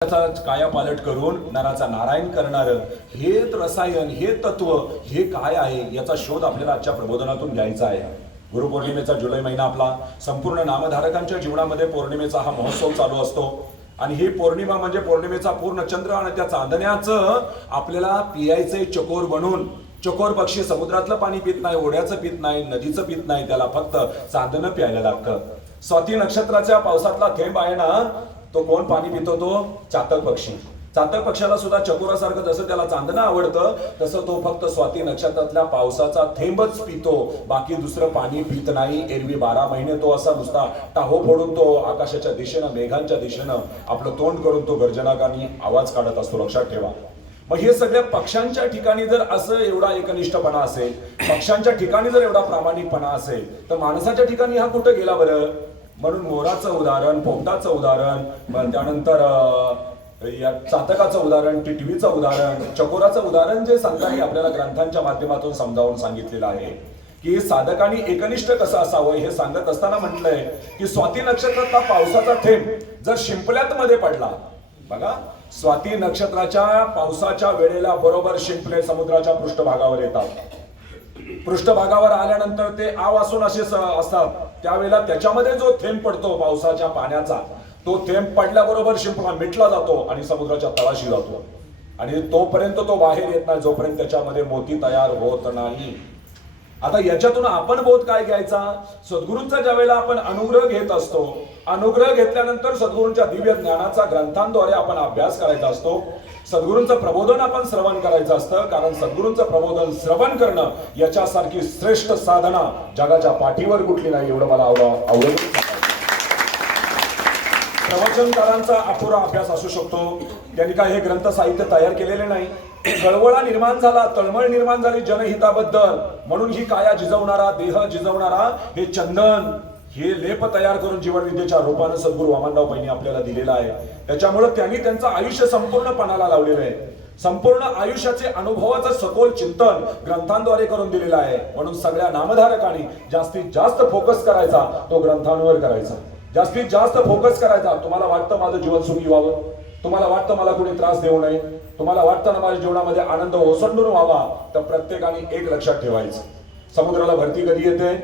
कायापालट करून नराचा नारायण करणारं हे रसायन, हे तत्व, हे काय आहे याचा शोध आपल्याला आजच्या प्रबोधनातून घ्यायचा आहे. गुरुपौर्णिमेचा जुलै महिना आपला संपूर्ण नामधारकांच्या जीवनामध्ये पौर्णिमेचा हा महोत्सव चालू असतो आणि ही पौर्णिमा म्हणजे पौर्णिमेचा पूर्ण चंद्र आणि त्या चांदण्याचं आपल्याला पियायचे चकोर बनून. चकोर पक्षी समुद्रातलं पाणी पित नाही, ओढ्याचं पित नाही, नदीचं पित नाही, त्याला फक्त चांदणं प्यायला लागतं. स्वाती नक्षत्राच्या पावसातला थेंब आहे ना, तो कोण पाणी पितो? तो चातक पक्षी. चातक पक्षाला सुद्धा चकोरासारखं जसं त्याला चांदणं आवडतं तसं तो फक्त स्वाती नक्षत्रातल्या पावसाचा थेंबच पितो, बाकी दुसरं पाणी पित नाही. एरवी 12 महिने तो असा नुसता टाहो फोडून तो आकाशाच्या दिशेनं, मेघांच्या दिशेनं आपलं तोंड करून तो गर्जनाकानी आवाज काढत असतो. लक्षात ठेवा. मग हे सगळ्या पक्ष्यांच्या ठिकाणी जर असं एवढा एकनिष्ठपणा असेल, पक्ष्यांच्या ठिकाणी जर एवढा प्रामाणिकपणा असेल, तर माणसाच्या ठिकाणी हा कुठं गेला बरं? म्हणून मोराचं उदाहरण, पोपटाचं उदाहरण, त्यानंतर या चातकाचं उदाहरण, टिटवीचं उदाहरण, चकोराचं उदाहरण जे सांगताना आपल्याला ग्रंथांच्या माध्यमातून समजावून सांगितलेलं आहे की साधकांनी एकनिष्ठ कसं असावं हे सांगत असताना म्हटलंय की स्वाती नक्षत्रातला पावसाचा थेंब जर शिंपल्यात मध्ये पडला, बघा स्वाती नक्षत्राच्या पावसाच्या वेळेला बरोबर शिंपले समुद्राच्या पृष्ठभागावर येतात. पृष्ठभागावर आल्यानंतर ते आवासून असे असतात, त्यावेळेला त्याच्यामध्ये जो थेंब पडतो पावसाच्या पाण्याचा, तो थेंब पडल्याबरोबर शिंपला मिटला जातो आणि समुद्राच्या तळाशी जातो आणि तोपर्यंत तो बाहेर येत नाही जोपर्यंत त्याच्यामध्ये मोती तयार होत नाही. आता याच्यातून आपण बोध काय घ्यायचा? सद्गुरूंचा ज्यावेळेला आपण अनुग्रह घेत असतो, अनुग्रह घेतल्यानंतर सद्गुरूंच्या दिव्य ज्ञानाचा ग्रंथांद्वारे आपण अभ्यास करायचा असतो. सद्गुरूंचं प्रबोधन आपण श्रवण करायचं असतं, कारण सद्गुरूंचं प्रबोधन श्रवण करणं याच्यासारखी श्रेष्ठ साधना जगाच्या पाठीवर कुठली नाही, एवढं मला आवडत. प्रवचनकारांचा अपुरा अभ्यास असू शकतो, त्यांनी काय हे ग्रंथ साहित्य तयार केलेले नाही. कळवळा निर्माण झाला, तळमळ निर्माण झाली जनहिताबद्दल, म्हणून ही काया जिजवणारा, देह जिजवणारा हे चंदन, हे लेप तयार करून जीवनविद्येच्या रूपानं सद्गुरू वामनराव पैनी आपल्याला दिलेला आहे. त्याच्यामुळे त्यांनी त्यांचं आयुष्य संपूर्ण पणाला लावलेलं आहे. संपूर्ण आयुष्याचे अनुभवाचं सखोल चिंतन ग्रंथांद्वारे करून दिलेलं आहे. म्हणून सगळ्या नामधारकांनी जास्तीत जास्त फोकस करायचा तो ग्रंथांवर करायचा, जास्तीत जास्त फोकस करायचा. तुम्हाला वाटतं माझं जीवन सुखी व्हावं, तुम्हाला वाटतं मला कोणी त्रास देऊ नये, तुम्हाला वाटतं ना माझ्या जीवनामध्ये आनंद ओसंडून व्हावा, तर प्रत्येकाने एक लक्षात ठेवायचं, समुद्राला भरती कधी येते?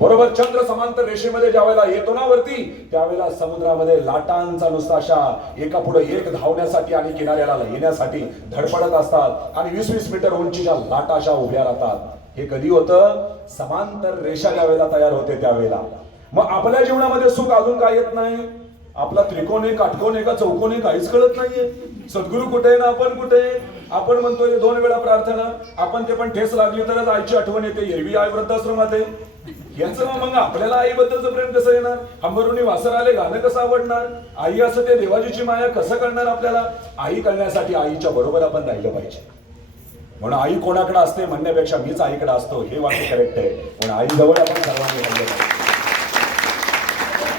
बरोबर चंद्र समांतर रेषेमध्ये ज्या वेळेला येतो ना वरती, त्यावेळेला समुद्रामध्ये लाटांचा नुसता अशा एका पुढे एक धावण्यासाठी आणि किनाऱ्याला येण्यासाठी धडपडत असतात आणि 20-20 मीटर उंचीच्या लाटा अशा उभ्या राहतात. हे कधी होतं? समांतर रेषा ज्या वेळेला तयार होते त्यावेळेला. मग आपल्या जीवनामध्ये सुख अजून काय येत नाही? आपला त्रिकोण आहे, काटकोण आहे का चौकोन आहे, काहीच कळत नाहीये. सद्गुरू कुठे ना आपण कुठे? आपण म्हणतोय 2 वेळा प्रार्थना, आपण ते पण ठेस लागली तरच आईची आठवण येते, एरवी आई वृद्धाश्रमात आहे. याचं मग आपल्याला आईबद्दलचं प्रेम कसं येणार? अंबरुनी वासर आले गाणं कसं आवडणार? आई असं ते देवाजीची माया कसं कळणार आपल्याला? आई कळण्यासाठी आईच्या बरोबर आपण राहिलं पाहिजे. म्हणून आई कोणाकडे असते म्हणण्यापेक्षा मीच आईकडे असतो हे वाक्य करेक्ट आहे. म्हणून आई जवळ आपण सर्वांनी राहिलं पाहिजे.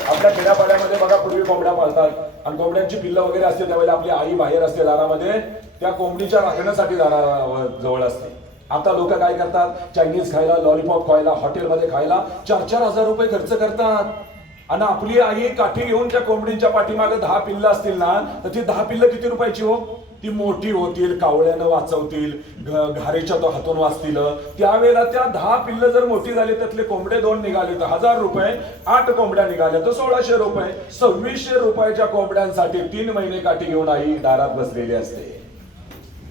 आपल्या खेड्यापाड्यामध्ये बघा पूर्वी कोंबड्या पाळतात आणि कोंबड्यांची पिल्लं वगैरे असते, त्यावेळेला आपली आई बाहेर असते दारामध्ये, त्या कोंबडीच्या राखण्यासाठी दाराजवळ असते. आता लोक काय करतात? चायनीज खायला, लॉलीपॉप खायला, हॉटेलमध्ये खायला 4-4 हजार रुपये खर्च करतात आणि आपली आई काठी घेऊन त्या कोंबडीच्या पाठीमागे 10 पिल्लं असतील ना, तर ती 10 पिल्लं किती रुपयाची हो? ती मोठी होतील, कावळ्यानं वाचवतील, घारेच्या तो हातून वाचतील. त्यावेळेला त्या 10 पिल्लं जर मोठी झाली, त्यातले कोंबडे 2 निघाले तर 1000 रुपये, 8 कोंबड्या निघाल्या तर 1600 रुपये. 2600 रुपयाच्या कोंबड्यांसाठी 3 महिने काठी घेऊन आई दारात बसलेली असते.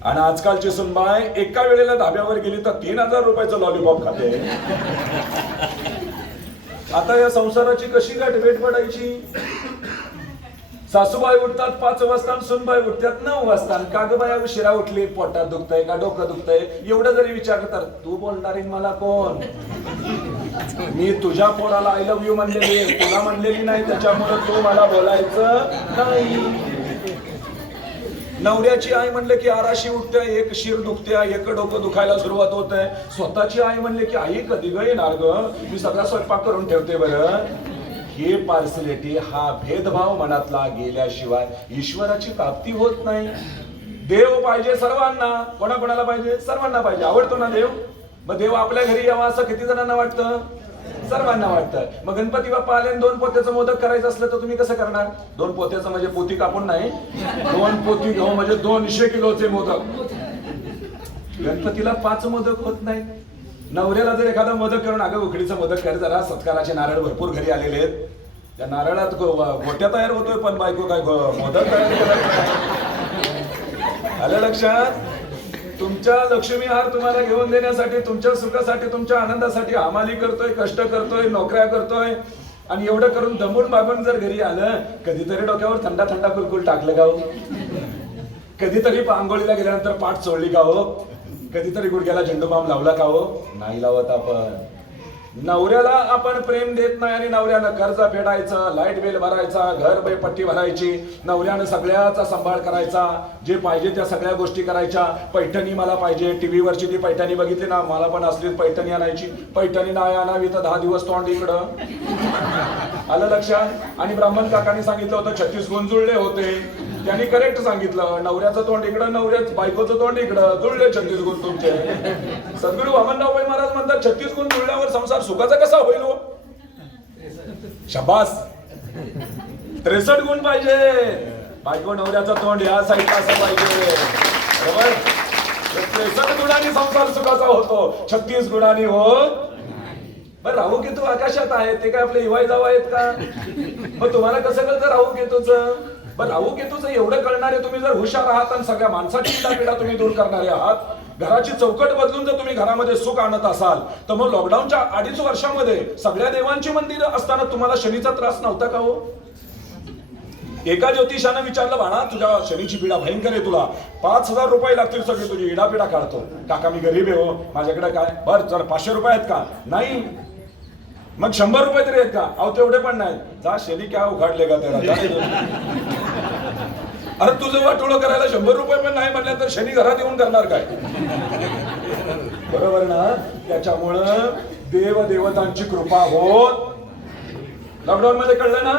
आणि आजकालची सुनबाई एका वेळेला धाब्यावर गेली तर 3000 रुपयाचं लॉलीपॉप खाते. आता या संसाराची कशी गाठभेट पडायची? सासूबाई उठतात 5 वाजता, सुनबाई उठतात 9 वाजता. का ग बाया उशिरा उठली? पोटात दुखतंय का डोकं दुखतंय? एवढं जरी विचार तर तू बोलणारी मला कोण? मी तुझ्या पोराला आय लव्ह यू म्हणलेली, तुला म्हणलेली नाही, त्याच्यामुळे तू मला बोलायचं नाही. नवऱ्याची आई म्हणले की आराशी उठते, एक शिर दुखते, एक डोकं दुखायला सुरुवात होत आहे. स्वतःची आई म्हणले की आई कधी ग येणार ग? मी सगळा स्वयंपाक करून ठेवते बरं. हे पार्सलिटी, हा भेदभाव मनातला गेल्याशिवाय ईश्वराची प्राप्ती होत नाही. देव पाहिजे सर्वांना. कोणाकोणाला पाहिजे? सर्वांना पाहिजे. आवडतो ना देव? मग देव आपल्या घरी यावा असं किती जणांना वाटतं? सर्वांना वाटतं. मग गणपती बाप्पा आले आणि 2 पोत्याचं मोदक करायचं असलं तर तुम्ही कसं करणार? 2 पोत्याचं म्हणजे पोती कापून नाही, 2 पोती घेऊ म्हणजे 200 किलोचे मोदक. गणपतीला 5 मोदक होत नाही. नवऱ्याला जर एखादा मोदक करून, अगं उकडीचा मोदक कर जरा, सत्काराचे नारळ भरपूर घरी आलेले आहेत, त्या नारळात गोट्या तयार होतोय, पण बायको काय मोदक तयार करत. आलं लक्षात? तुमच्या लक्ष्मी हार तुम्हाला घेऊन देण्यासाठी, तुमच्या सुखासाठी, तुमच्या आनंदासाठी हमाली करतोय, कष्ट करतोय, नोकऱ्या करतोय, आणि एवढं करून दमून बागून जर घरी आलं, कधीतरी डोक्यावर थंडा थंडा कुलकुल टाकलं का हो? कधीतरी आंघोळीला गेल्यानंतर पाठ चोळली का हो? कधीतरी गुडघ्याला झेंडूबाम लावला का हो? नाही लावत आपण. नवऱ्याला आपण प्रेम देत नाही आणि नवऱ्यानं कर्ज फेडायचं, लाईट बिल भरायचा, घर पट्टी भरायची, नवऱ्यानं सगळ्याचा सांभाळ करायचा, जे पाहिजे त्या सगळ्या गोष्टी करायच्या. पैठणी मला पाहिजे, टीव्ही वरची ती पैठणी बघितली ना, मला पण असलीच पैठणी आणायची. पैठणी नाही आणावी तर 10 दिवस तोंड इकडं. आलं लक्षात? आणि ब्राह्मण काकांनी सांगितलं होतं 36 गुण जुळले होते. त्यांनी करेक्ट सांगितलं, नवऱ्याचं तोंड इकडं, नवऱ्याच बायकोचं तोंड इकडं, जुळले 36 गुण तुमचे. सद्गुरू वामनराव पै महाराज म्हणतात 36 गुण जुळल्यावर संसार सुखाचा कसा होईल हो? शाबास. 63 गुण पाहिजे. बायको नवऱ्याचं तोंड या साईडला असं पाहिजे, बरोबर? 63 गुणांनी संसार सुखाचा होतो, 36 गुणांनी होत. बरं, राहू केतू आकाशात आहेत, ते काय आपले हिवाई जाव आहेत का? मग तुम्हाला कसं कळतं राहू केतूचं? पण राहू केतूचं एवढं कळणारे तुम्ही जर हुशार आहात आणि सगळ्या माणसाची पिढा तुम्ही दूर करणारे आहात, घराची चौकट बदलून जर तुम्ही घरामध्ये सुख आणत असाल, तर मग लॉकडाऊनच्या 2.5 वर्षामध्ये सगळ्या देवांची मंदिरं असताना तुम्हाला शनीचा त्रास नव्हता का हो? एका ज्योतिषानं विचारलं, बाळा तुझ्या शनीची पीडा भयंकर आहे, तुला 5,000 रुपये लागतील, सगळी तुझी इडापिडा काढतो. काका मी गरीब आहे हो, माझ्याकडे काय? बरं जर 500 रुपये आहेत का? नाही. मग 100 रुपये तरी आहेत का? अहो तेवढे पण नाही. जा शनी क्या उघडले का तेरा. अरे तुझं वाटोळं करायला 100 रुपये पण नाही म्हणलं तर शनी घरात येऊन करणार काय? बरोबर ना? त्याच्यामुळं देवदेवतांची कृपा होत. लॉकडाऊन मध्ये कळलं ना?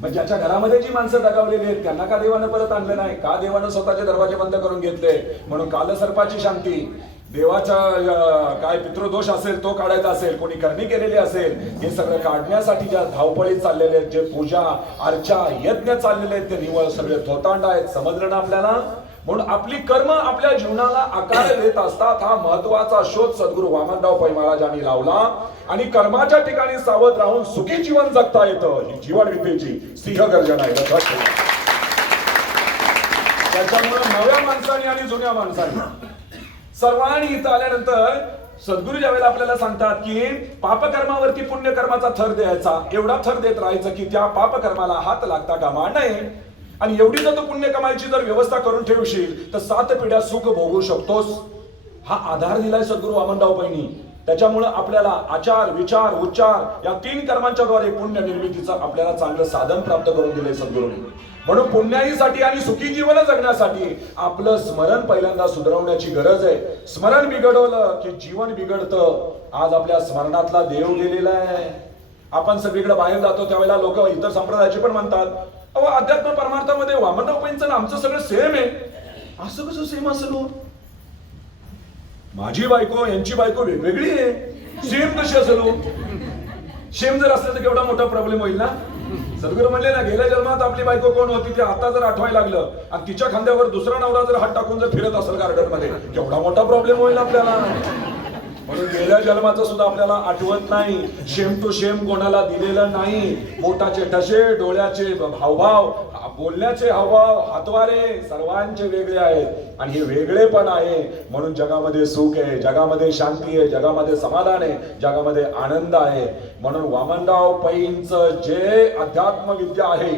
मग ज्याच्या घरामध्ये जी माणसं दगावलेली आहेत त्यांना का देवानं परत आणलं नाही? का देवानं स्वतःचे दरवाजे बंद करून घेतले? म्हणून कालसर्पाची शांती, देवाचा काय पितृदोष असेल तो काढायचा असेल, कोणी करणी केलेली असेल, हे सगळं काढण्यासाठी ज्या धावपळी चाललेले आहेत, जे पूजा अर्चा यज्ञ चाललेले आहेत, ते निवळ सगळे थोतांड आहेत. समजलं ना आपल्याला? म्हणून आपली कर्म आपल्या जीवनाला आकार देत असतात. हा महत्वाचा शोध सद्गुरू वामनराव पै महाराजांनी लावला. आणि कर्माच्या ठिकाणी सावध राहून सुखी जीवन जगता येतं, ही जीवन विद्येची सिंह गर्जना आहे. त्याच्यामुळे नव्या माणसांनी आणि जुन्या माणसांनी सर्वांनी इथं आल्यानंतर सद्गुरू ज्यावेळेला आपल्याला सांगतात की पापकर्मावरती पुण्यकर्माचा थर द्यायचा, एवढा थर देत राहायचं की त्या पापकर्माला हात लागता कामा नये. आणि एवढी जर तू पुण्य कमाईची जर व्यवस्था करून ठेवशील तर 7 पिढ्या सुख भोगू शकतोस. हा आधार दिलाय सद्गुरू वामनराव पैंनी. त्याच्यामुळे आपल्याला आचार विचार उच्चार या 3 कर्मांच्या द्वारे पुण्य निर्मितीचं आपल्याला चांगलं साधन प्राप्त करून दिलंय सद्गुरूंनी. म्हणून पुण्याईसाठी आणि सुखी जीवन जगण्यासाठी आपलं स्मरण पहिल्यांदा सुधारवण्याची गरज आहे. स्मरण बिघडवलं की जीवन बिघडतं. आज आपल्या स्मरणातला देव गेलेला आहे. आपण सगळीकडे बाहेर जातो त्यावेळेला लोक इतर संप्रदायाचे पण म्हणतात, अहो अध्यात्म परमार्थामध्ये वामनराव पैंचं आणि आमचं सगळं सेम आहे. असं कसं सेम असेल? माझी बायको यांची बायको वेगवेगळी आहे, सेम कशी असेल? सेम जर असलं तर केवढा मोठा प्रॉब्लेम होईल ना. सद्गुरू म्हणले ना, गेल्या जन्मात आपली बायको कोण होती ते आता जर आठवायला लागलं आणि तिच्या खांद्यावर दुसरा नवरा जर हात टाकून जर फिरत असेल गार्डन मध्ये, केवढा मोठा प्रॉब्लेम होईल आपल्याला. म्हणून गेल्या जन्माचं सुद्धा आपल्याला आठवत नाही. शेम टू शेम कोणाला दिलेलं नाही. बोटाचे ठसे, डोळ्याचे हावभाव, बोलण्याचे हावभाव, हातवारे सर्वांचे वेगळे आहेत. आणि हे वेगळे पण आहे म्हणून जगामध्ये सुख आहे, जगामध्ये शांती आहे, जगामध्ये समाधान आहे, जगामध्ये आनंद आहे. म्हणून वामनराव पैंचं जे अध्यात्म विद्या आहे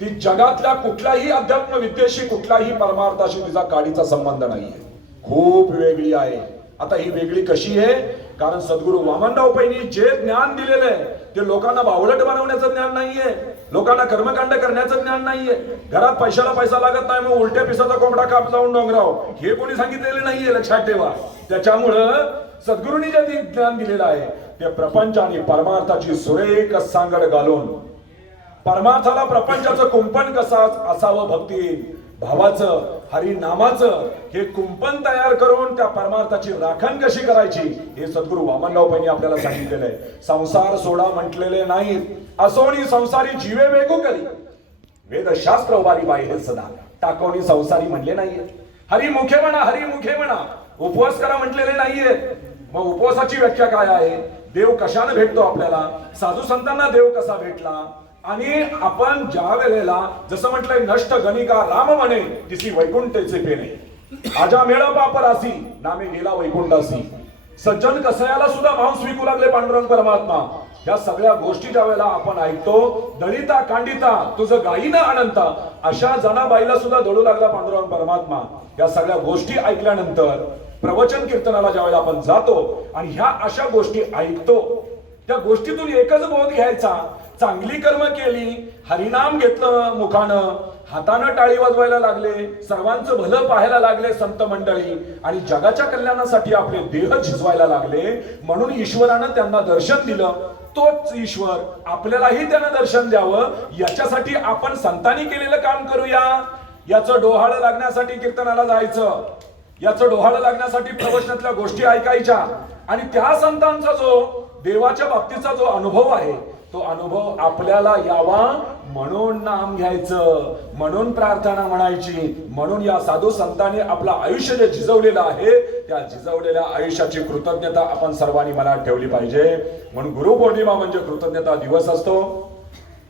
ती जगातल्या कुठल्याही अध्यात्म विद्येशी, कुठल्याही परमार्थाशी तिचा काडीचा संबंध नाहीये. खूप वेगळी आहे. आता ही वेगळी कशी आहे? कारण सद्गुरू वामनराव पैंनी जे ज्ञान दिलेलं आहे ते लोकांना बावळट बनवण्याचं ज्ञान नाहीये, लोकांना कर्मकांड करण्याचं ज्ञान नाहीये. घरात पैशाला पैसा लागत नाही मग उलट्या पिसाचा कोंबडा काप जाऊन डोंगराव, हे कोणी सांगितलेलं नाहीये, लक्षात ठेवा. त्याच्यामुळं सद्गुरूंनी जे ज्ञान दिलेलं आहे ते प्रपंच आणि परमार्थाची सुरेख सांगड घालून, परमार्थाला प्रपंचाचं कुंपण कसं असावं, भक्ती भावाचं, हरिनामाचं हे कुंपण तयार करून त्या परमार्थाची राखण कशी करायची हे सद्गुरू वामनराव पैनी आपल्याला सांगितलेलं आहे. संसार सोडा म्हटलेले नाहीत, असोनी संसारी जीवे वेगू करी, वेदशास्त्र उभारी बाई हे सदा टाकोनी संसारी म्हणले नाहीये. हरिमुखे म्हणा, हरिमुखे म्हणा, उपवास करा म्हटलेले नाहीये. मग उपवासाची व्याख्या काय आहे? देव कशाने भेटतो आपल्याला, साधू संतांना देव कसा भेटला, आणि आपण ज्या वेळेला जसं म्हटलंय नष्ट गणिका राम म्हणे तिसी वैकुंठेचे पेणे, आजा मेळ पापरासी नामे गेला वैकुंठासी. सज्जन कसयाला सुद्धा मांस विकू लागले पांडुरंग परमात्मा. या सगळ्या गोष्टी ज्या वेळेला आपण ऐकतो, दळिता कांडिता तुझं गायीनं अनंत, अशा जनाबाईला सुद्धा दळू लागला पांडुरंग परमात्मा. या सगळ्या गोष्टी ऐकल्यानंतर प्रवचन कीर्तनाला ज्या वेळेला आपण जातो आणि ह्या अशा गोष्टी ऐकतो, त्या गोष्टीतून एकच बोध घ्यायचा, चांगली कर्म केली, हरिनाम घेतलं मुखानं, हातानं टाळी वाजवायला लागले, सर्वांचं भलं पाहायला लागले संत मंडळी, आणि जगाच्या कल्याणासाठी आपले देह झिजवायला लागले, म्हणून ईश्वरानं त्यांना दर्शन दिलं. तोच ईश्वर आपल्यालाही त्यानं दर्शन द्यावं, याच्यासाठी आपण संतांनी केलेलं काम करूया. याचं डोहाळं लागण्यासाठी कीर्तनाला जायचं, याचं डोहाळं लागण्यासाठी प्रवचनातल्या गोष्टी ऐकायच्या, आणि त्या संतांचा जो देवाच्या बाबतीचा जो अनुभव आहे तो अनुभव आपल्याला यावा म्हणून नाम घ्यायचं, म्हणून प्रार्थना म्हणायची. म्हणून या साधू संतांनी आपलं आयुष्य जे झिजवलेलं आहे त्या झिजवलेल्या आयुष्याची कृतज्ञता आपण सर्वांनी मनात ठेवली पाहिजे. म्हणून गुरुपौर्णिमा म्हणजे कृतज्ञता दिवस असतो.